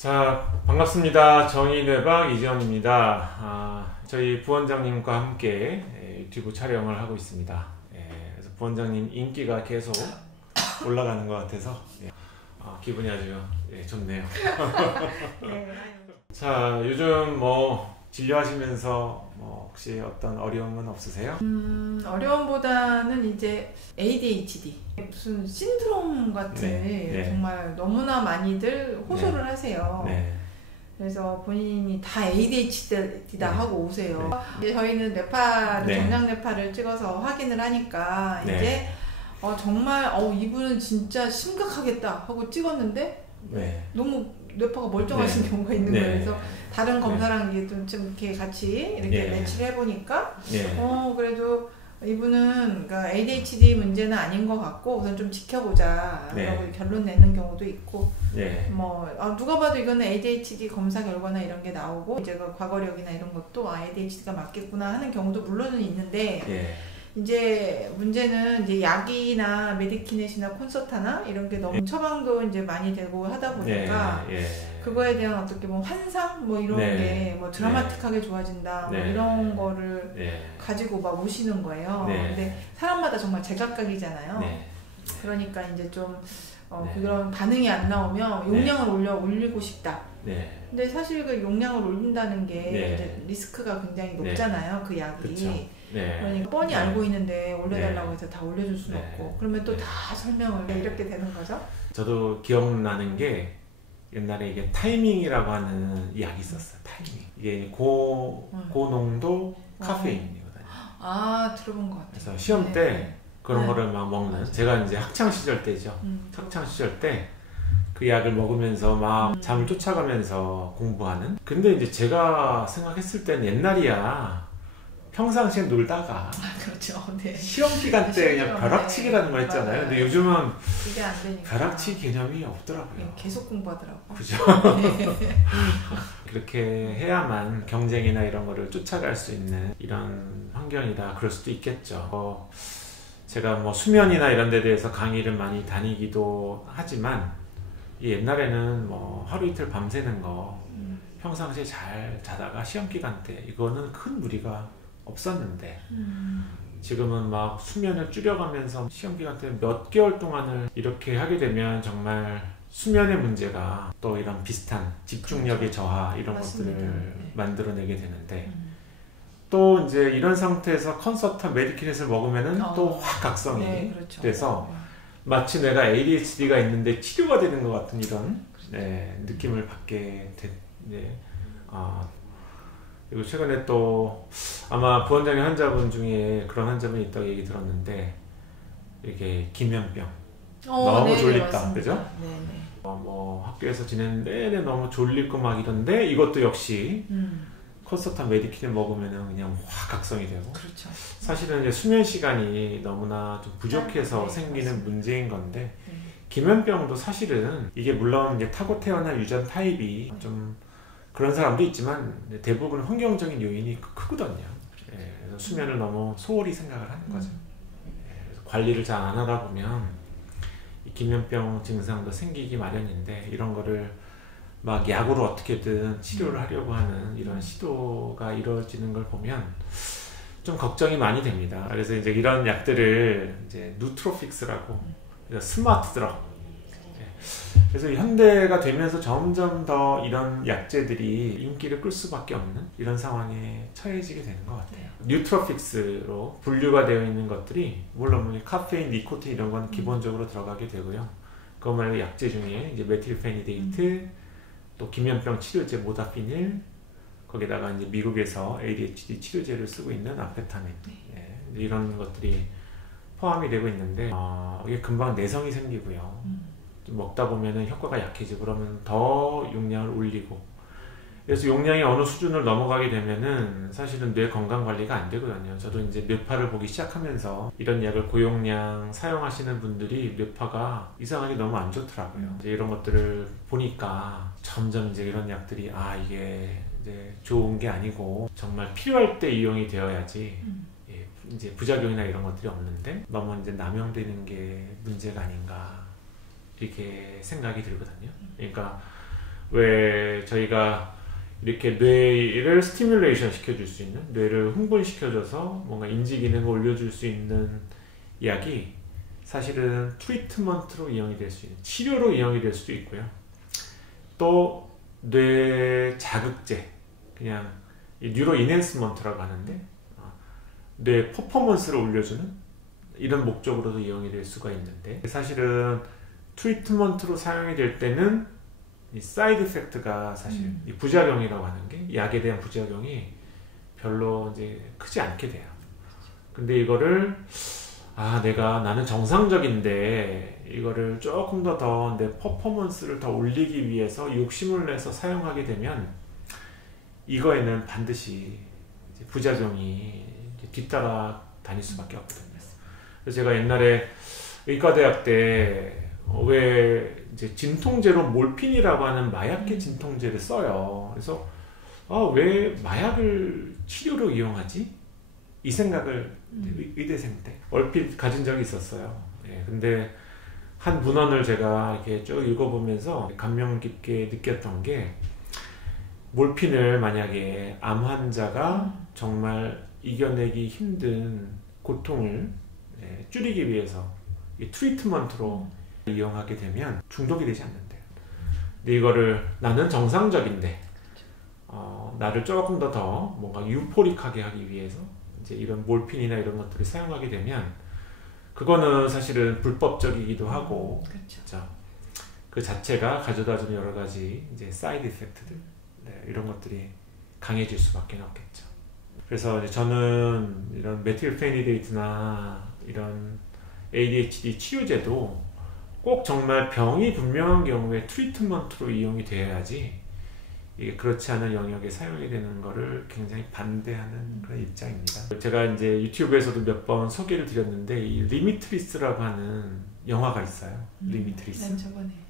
자, 반갑습니다. 정의뇌박 이재원입니다. 저희 부원장님과 함께 유튜브 촬영을 하고 있습니다. 그래서 부원장님 인기가 계속 올라가는 것 같아서 기분이 아주 좋네요. 자, 요즘 진료하시면서 혹시 어떤 어려움은 없으세요? 어려움보다는 이제 ADHD 무슨 신드롬 같은 정말 너무나 많이들 호소를 하세요. 그래서 본인이 다 ADHD다 하고 오세요. 이제 저희는 뇌파를 정량 뇌파를 찍어서 확인을 하니까 이제 정말 이분은 진짜 심각하겠다 하고 찍었는데 너무 뇌파가 멀쩡하신 경우가 있는 거예요. 그래서 다른 검사랑 이게 좀 이렇게 같이 이렇게 매치를 해보니까 그래도 이분은 그러니까 ADHD 문제는 아닌 것 같고 우선 좀 지켜보자 라고 결론 내는 경우도 있고 누가 봐도 이거는 ADHD 검사 결과나 이런 게 나오고 이제 그 과거력이나 이런 것도 ADHD가 맞겠구나 하는 경우도 물론은 있는데 이제 문제는 이제 약이나 메디키넷이나 콘서타나 이런 게 너무 처방도 이제 많이 되고 하다 보니까 그거에 대한 어떻게 환상 이런 게 드라마틱하게 좋아진다 이런 거를 가지고 막 오시는 거예요. 근데 사람마다 정말 제각각이잖아요. 그러니까 이제 좀 그런 반응이 안 나오면 용량을 올리고 싶다. 근데 사실 그 용량을 올린다는 게 이제 리스크가 굉장히 높잖아요. 그 약이. 그쵸. 그러니까 뻔히 알고 있는데 올려달라고 해서 다 올려줄 수는 없고 그러면 또 다 설명을 이렇게 되는 거죠. 저도 기억나는 게 옛날에 이게 타이밍이라고 하는 약이 있었어요. 타이밍. 이게 고농도 카페인이거든요. 들어본 것 같아요. 그래서 시험 때 그런 거를 막 먹는 제가 이제 학창 시절 때죠. 학창 시절 때 그 약을 먹으면서 막 잠을 쫓아가면서 공부하는. 근데 이제 제가 생각했을 때는 옛날이야. 평상시에 놀다가 그렇죠. 시험 기간 때 그냥 벼락치기라는 걸 했잖아요. 근데 요즘은 그게 안 되니까 벼락치기 개념이 없더라고요. 계속 공부하더라고. 그죠? 그렇게 해야만 경쟁이나 이런 거를 쫓아갈 수 있는 이런 환경이다. 그럴 수도 있겠죠. 제가 수면이나 이런 데 대해서 강의를 많이 다니기도 하지만 옛날에는 하루 이틀 밤새는 거 평상시에 잘 자다가 시험 기간 때 이거는 큰 무리가 없었는데 지금은 막 수면을 줄여가면서 시험 기간 때 몇 개월 동안을 이렇게 하게 되면 정말 수면의 문제가 또 이런 비슷한 집중력의 저하 이런 것들을 만들어내게 되는데 또 이제 이런 상태에서 컨서타 메디키넷을 먹으면은 또 확 각성이 돼서 마치 내가 ADHD가 있는데 치료가 되는 것 같은 이런 느낌을 받게 그리고 최근에 또 아마 부원장님 환자분 중에 그런 환자분이 있다고 얘기 들었는데 이렇게 기면병 너무 졸립다. 그죠? 학교에서 지내는 내내 너무 졸리고 막 이런데 이것도 역시 콘서타 메디키넷 먹으면 그냥 확 각성이 되고 사실은 이제 수면 시간이 너무나 좀 부족해서 생기는 문제인 건데 기면병도 사실은 이게 물론 이제 타고 태어난 유전 타입이 좀 그런 사람도 있지만 대부분 환경적인 요인이 크거든요. 그래서 수면을 너무 소홀히 생각을 하는 거죠. 그래서 관리를 잘 안 하다 보면 이 기면병 증상도 생기기 마련인데 이런 거를 막 약으로 어떻게든 치료를 하려고 하는 이런 시도가 이루어지는 걸 보면 좀 걱정이 많이 됩니다. 그래서 이제 이런 약들을 이제 누트로픽스라고 스마트 드럭. 그래서 현대가 되면서 점점 더 이런 약제들이 인기를 끌 수밖에 없는 이런 상황에 처해지게 되는 것 같아요. 뉴트로픽스로 분류가 되어 있는 것들이 물론 카페인, 니코틴 이런 건 기본적으로 들어가게 되고요. 그거 말고 약제 중에 이제 메틸페니데이트, 또 기면병 치료제 모다피닐, 거기다가 이제 미국에서 ADHD 치료제를 쓰고 있는 암페타민 이런 것들이 포함이 되고 있는데 이게 금방 내성이 생기고요. 먹다 보면은 효과가 약해지고 그러면 더 용량을 올리고 그래서 용량이 어느 수준을 넘어가게 되면은 사실은 뇌 건강 관리가 안 되거든요. 저도 이제 뇌파를 보기 시작하면서 이런 약을 고용량 사용하시는 분들이 뇌파가 이상하게 너무 안 좋더라고요. 이제 이런 것들을 보니까 점점 이제 이런 약들이 이게 이제 좋은 게 아니고 정말 필요할 때 이용이 되어야지 이제 부작용이나 이런 것들이 없는데 너무 이제 남용되는 게 문제가 아닌가 이렇게 생각이 들거든요. 그러니까 왜 저희가 이렇게 뇌를 스티뮬레이션 시켜줄 수 있는, 뇌를 흥분시켜줘서 뭔가 인지 기능을 올려줄 수 있는 약이 사실은 트리트먼트로 이용이 될 수 있는, 치료로 이용이 될 수도 있고요. 또 뇌 자극제, 그냥 뉴로 이넨스먼트라고 하는데 뇌 퍼포먼스를 올려주는 이런 목적으로도 이용이 될 수가 있는데, 사실은 트리트먼트로 사용이 될 때는 이 사이드 이펙트가 사실 이 부작용이라고 하는 게, 약에 대한 부작용이 별로 이제 크지 않게 돼요. 근데 이거를 나는 정상적인데 이거를 조금 더 내 퍼포먼스를 더 올리기 위해서 욕심을 내서 사용하게 되면 이거에는 반드시 이제 부작용이 이제 뒤따라 다닐 수밖에 없거든요. 그래서 제가 옛날에 의과대학 때 왜 이제 진통제로 몰핀이라고 하는 마약계 진통제를 써요. 그래서 왜 마약을 치료로 이용하지? 이 생각을 의대생 때 얼핏 가진 적이 있었어요. 예, 근데 한 문헌을 제가 이렇게 쭉 읽어보면서 감명 깊게 느꼈던 게, 몰핀을 만약에 암 환자가 정말 이겨내기 힘든 고통을 줄이기 위해서 이 트리트먼트로 이용하게 되면 중독이 되지 않는데요. 근데 이거를 나는 정상적인데 나를 조금 더 뭔가 유포릭하게 하기 위해서 이제 이런 몰핀이나 이런 것들을 사용하게 되면 그거는 사실은 불법적이기도 하고, 그렇죠. 그 자체가 가져다주는 여러 가지 이제 사이드 이펙트들, 이런 것들이 강해질 수밖에 없겠죠. 그래서 이제 저는 이런 메틸페니데이트나 이런 ADHD 치료제도 꼭 정말 병이 분명한 경우에 트리트먼트로 이용이 되어야지, 이게 그렇지 않은 영역에 사용이 되는 것을 굉장히 반대하는 그런 입장입니다. 제가 이제 유튜브에서도 몇 번 소개를 드렸는데, 이 리미트리스라고 하는 영화가 있어요. 리미트리스.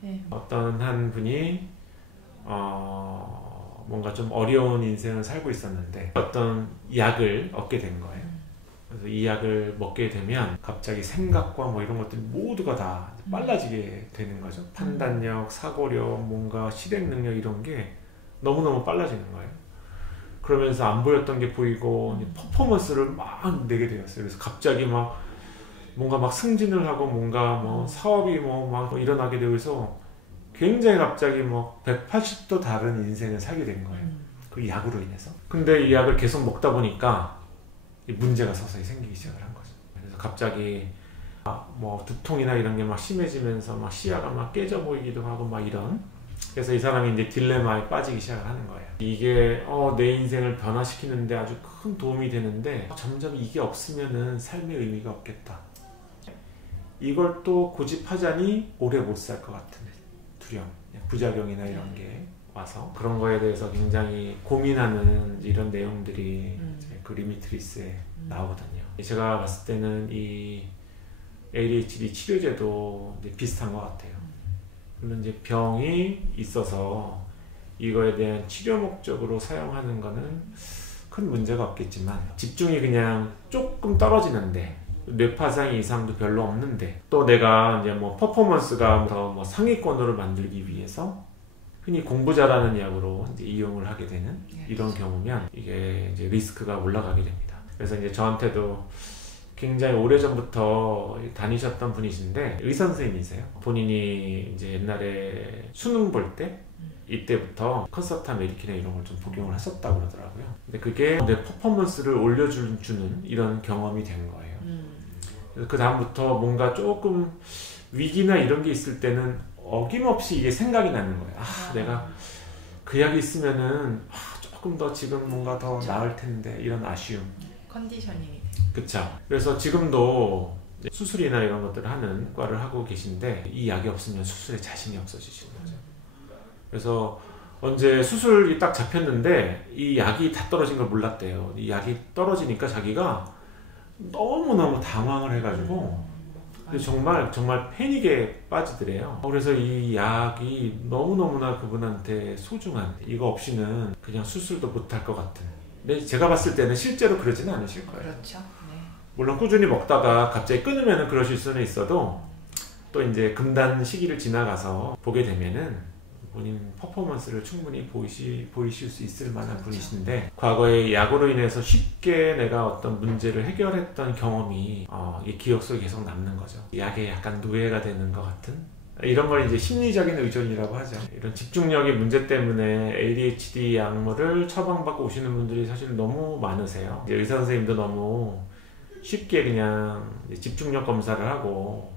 네. 어떤 한 분이 뭔가 좀 어려운 인생을 살고 있었는데 어떤 약을 얻게 된 거예요. 그래서 이 약을 먹게 되면 갑자기 생각과 뭐 이런 것들이 모두가 다 빨라지게 되는 거죠. 판단력, 사고력, 뭔가 실행 능력, 이런 게 너무너무 빨라지는 거예요. 그러면서 안 보였던 게 보이고 퍼포먼스를 막 내게 되었어요. 그래서 갑자기 막 뭔가 막 승진을 하고 뭔가 뭐 사업이 막 일어나게 되고 해서 굉장히 갑자기 뭐 180도 다른 인생을 살게 된 거예요. 그 약으로 인해서. 근데 이 약을 계속 먹다 보니까 문제가 서서히 생기기 시작을 한 거죠. 그래서 갑자기 뭐 두통이나 이런 게 막 심해지면서 막 시야가 막 깨져 보이기도 하고 막 이런. 그래서 이 사람이 이제 딜레마에 빠지기 시작을 하는 거예요. 이게 내 인생을 변화시키는데 아주 큰 도움이 되는데 점점 이게 없으면은 삶의 의미가 없겠다. 이걸 또 고집하자니 오래 못 살 것 같은 두려움, 부작용이나 이런 게 와서 그런 거에 대해서 굉장히 고민하는 이런 내용들이 이제 그 리미트리스에 나오거든요. 제가 봤을 때는 이 ADHD 치료제도 이제 비슷한 것 같아요. 물론 이제 병이 있어서 이거에 대한 치료 목적으로 사용하는 거는 큰 문제가 없겠지만, 집중이 그냥 조금 떨어지는데 뇌파상 이상도 별로 없는데 또 내가 이제 뭐 퍼포먼스가 더 뭐 상위권으로 만들기 위해서 흔히 공부 잘하는 약으로 이제 이용을 하게 되는 이런 경우면 이게 이제 리스크가 올라가게 됩니다. 그래서 이제 저한테도 굉장히 오래전부터 다니셨던 분이신데 의사 선생님이세요. 본인이 이제 옛날에 수능 볼 때 이때부터 컨서타 메디키나 이런 걸 좀 복용을 하셨다고 그러더라고요. 근데 그게 내 퍼포먼스를 올려주는 이런 경험이 된 거예요. 그 다음부터 뭔가 조금 위기나 이런 게 있을 때는 어김없이 이게 생각이 나는 거예요. 내가 그 약이 있으면은 조금 더 지금 뭔가 더 나을 텐데, 이런 아쉬움. 컨디셔닝이. 그쵸. 그래서 지금도 수술이나 이런 것들을 하는 과를 하고 계신데 이 약이 없으면 수술에 자신이 없어지시는 거죠. 그래서 언제 수술이 딱 잡혔는데 이 약이 다 떨어진 걸 몰랐대요. 이 약이 떨어지니까 자기가 너무너무 당황을 해가지고 정말 패닉에 빠지더래요. 그래서 이 약이 너무너무나 그분한테 소중한, 이거 없이는 그냥 수술도 못할 것 같은. 근데 제가 봤을 때는 실제로 그러지는 않으실 거예요. 그렇죠. 네. 물론 꾸준히 먹다가 갑자기 끊으면 그러실 수는 있어도 또 이제 금단 시기를 지나가서 보게 되면은 본인 퍼포먼스를 충분히 보이실 수 있을 만한 분이신데, 과거에 약으로 인해서 쉽게 내가 어떤 문제를 해결했던 경험이 이 기억 속에 계속 남는 거죠. 약에 약간 노예가 되는 것 같은, 이런 걸 이제 심리적인 의존이라고 하죠. 이런 집중력의 문제 때문에 ADHD 약물을 처방받고 오시는 분들이 사실 너무 많으세요. 이제 의사 선생님도 너무 쉽게 그냥 집중력 검사를 하고,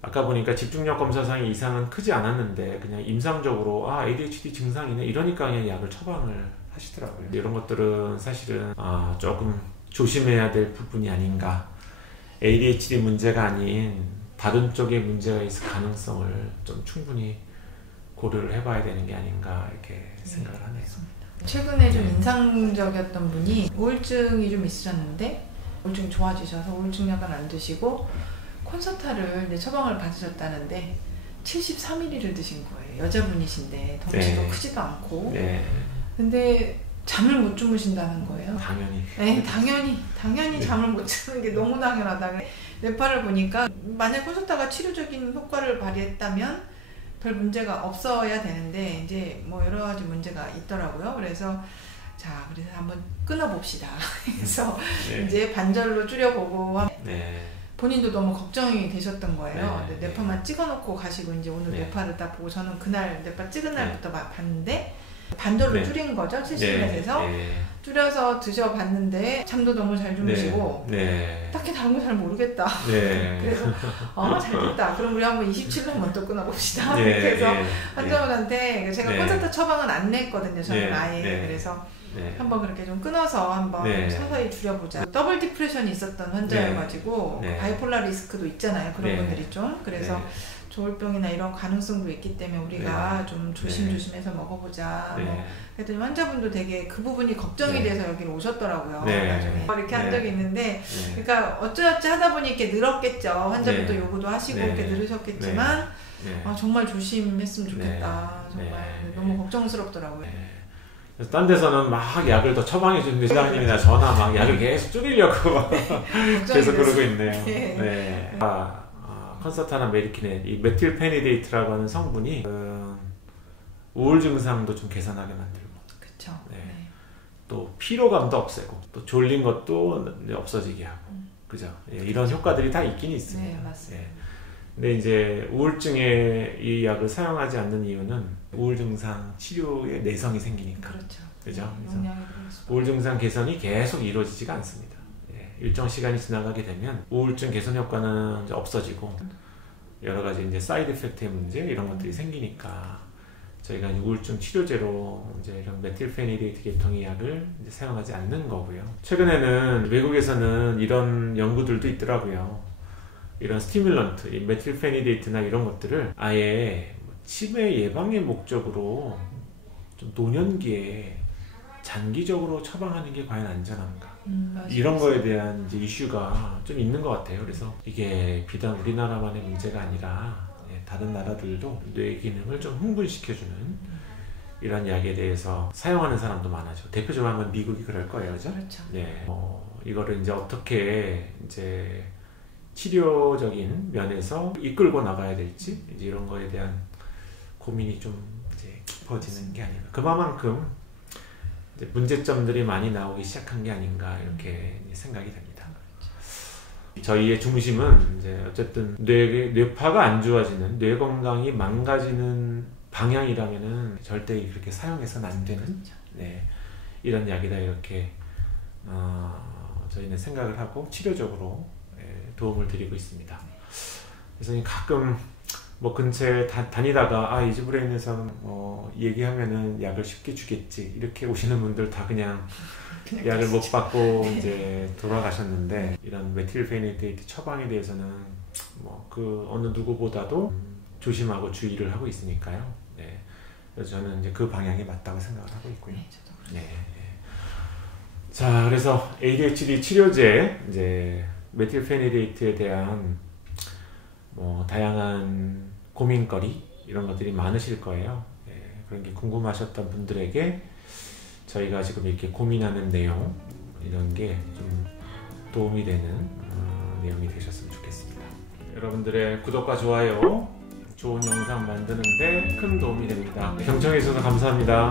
아까 보니까 집중력 검사상의 이상은 크지 않았는데 그냥 임상적으로 ADHD 증상이네 이러니까 그냥 약을 처방을 하시더라고요. 이런 것들은 사실은 조금 조심해야 될 부분이 아닌가. ADHD 문제가 아닌 다른 쪽에 문제가 있을 가능성을 좀 충분히 고려를 해봐야 되는 게 아닌가 이렇게 생각을 하네요. 최근에 좀 인상적이었던 분이 우울증이 좀 있으셨는데 우울증이 좋아지셔서 우울증 약은 안 드시고 콘서타를 처방을 받으셨다는데 73ml를 드신 거예요. 여자분이신데 덩치도 크지도 않고. 근데 잠을 못 주무신다는 거예요. 당연히. 네, 당연히 잠을 못 주는 게 너무 당연하다. 뇌파를 보니까 만약 콘서타가 치료적인 효과를 발휘했다면 별 문제가 없어야 되는데 이제 뭐 여러 가지 문제가 있더라고요. 그래서 한번 끊어봅시다. 그래서 이제 반절로 줄여보고. 본인도 너무 걱정이 되셨던 거예요. 뇌파만 찍어놓고 가시고 이제 오늘 뇌파를 딱 보고 저는 그날 뇌파 찍은 날부터 봤는데 반절로 줄인 거죠. 70ml에서 줄여서 드셔봤는데 잠도 너무 잘 주무시고 딱히 다른 거 잘 모르겠다. 그래서 잘됐다. 그럼 우리 한번 27로 한번 또 끊어봅시다. 그래서 환자분한테 제가 콘서트 처방은 안 냈거든요. 저는 아예. 그래서 한번 그렇게 좀 끊어서 한번 서서히 줄여보자. 더블 디프레션이 있었던 환자여가지고 바이폴라 리스크도 있잖아요. 그런 분들이 좀. 그래서 조울병이나 이런 가능성도 있기 때문에 우리가 좀 조심해서 먹어보자. 그랬더니 환자분도 되게 그 부분이 걱정이 돼서 여기로 오셨더라고요. 나중에 이렇게 한 적이 있는데, 그러니까 어쩌저쩌 하다 보니 이렇게 늘었겠죠. 환자분도 요구도 하시고 이렇게 늘으셨겠지만 정말 조심했으면 좋겠다. 정말 너무 걱정스럽더라고요. 그래서 딴 데서는 막 약을 더 처방해 주는데 시장님이나 저나 막 약을 계속 줄이려고 계속 그러고 있네요. 컨서타나 메리키넷, 이 메틸페니데이트라고 하는 성분이 우울 증상도 좀 개선하게 만들고, 또 피로감도 없애고, 또 졸린 것도 없어지게 하고, 그죠? 이런 효과들이 다 있긴 있습니다. 맞습니다. 근데 이제 우울증에 이 약을 사용하지 않는 이유는 우울 증상 치료에 내성이 생기니까. 그죠? 우울 증상 개선이 계속 이루어지지가 않습니다. 일정 시간이 지나가게 되면 우울증 개선 효과는 이제 없어지고 여러 가지 이제 사이드 이펙트의 문제 이런 것들이 생기니까 저희가 우울증 치료제로 이제 이런 메틸페니데이트 계통의 약을 이제 사용하지 않는 거고요. 최근에는 외국에서는 이런 연구들도 있더라고요. 이런 스티뮬런트, 이 메틸페니데이트나 이런 것들을 아예 치매 예방의 목적으로 좀 노년기에 장기적으로 처방하는 게 과연 안전한가? 이런 거에 대한 이제 이슈가 좀 있는 것 같아요. 그래서 이게 비단 우리나라만의 문제가 아니라 다른 나라들도 뇌 기능을 좀 흥분시켜주는 이런 약에 대해서 사용하는 사람도 많아져. 대표적으로 하면 미국이 그럴 거예요, 그죠? 이거를 이제 어떻게 이제 치료적인 면에서 이끌고 나가야 될지 이제 이런 거에 대한 고민이 좀 이제 깊어지는 게 아닌가. 그만큼 이제 문제점들이 많이 나오기 시작한 게 아닌가 이렇게 생각이 됩니다. 저희의 중심은 이제 어쨌든 뇌파가 안 좋아지는, 뇌 건강이 망가지는 방향이라면은 절대 그렇게 사용해서는 안 되는 이런 약이다 이렇게 저희는 생각을 하고 치료적으로 도움을 드리고 있습니다. 그래서 가끔 뭐 근처에 다니다가 이즈브레인에서는 얘기하면은 약을 쉽게 주겠지 이렇게 오시는 분들 다 그냥 약을 못 받고 이제 돌아가셨는데, 이런 메틸페니데이트 처방에 대해서는 뭐 그 어느 누구보다도 조심하고 주의를 하고 있으니까요. 그래서 저는 이제 그 방향이 맞다고 생각을 하고 있고요. 자, 그래서 ADHD 치료제 이제 메틸페니데이트에 대한 뭐 다양한 고민거리 이런 것들이 많으실 거예요. 그런 게 궁금하셨던 분들에게 저희가 지금 이렇게 고민하는 내용 이런 게 좀 도움이 되는 내용이 되셨으면 좋겠습니다. 여러분들의 구독과 좋아요 좋은 영상 만드는데 큰 도움이 됩니다. 경청해 주셔서 감사합니다.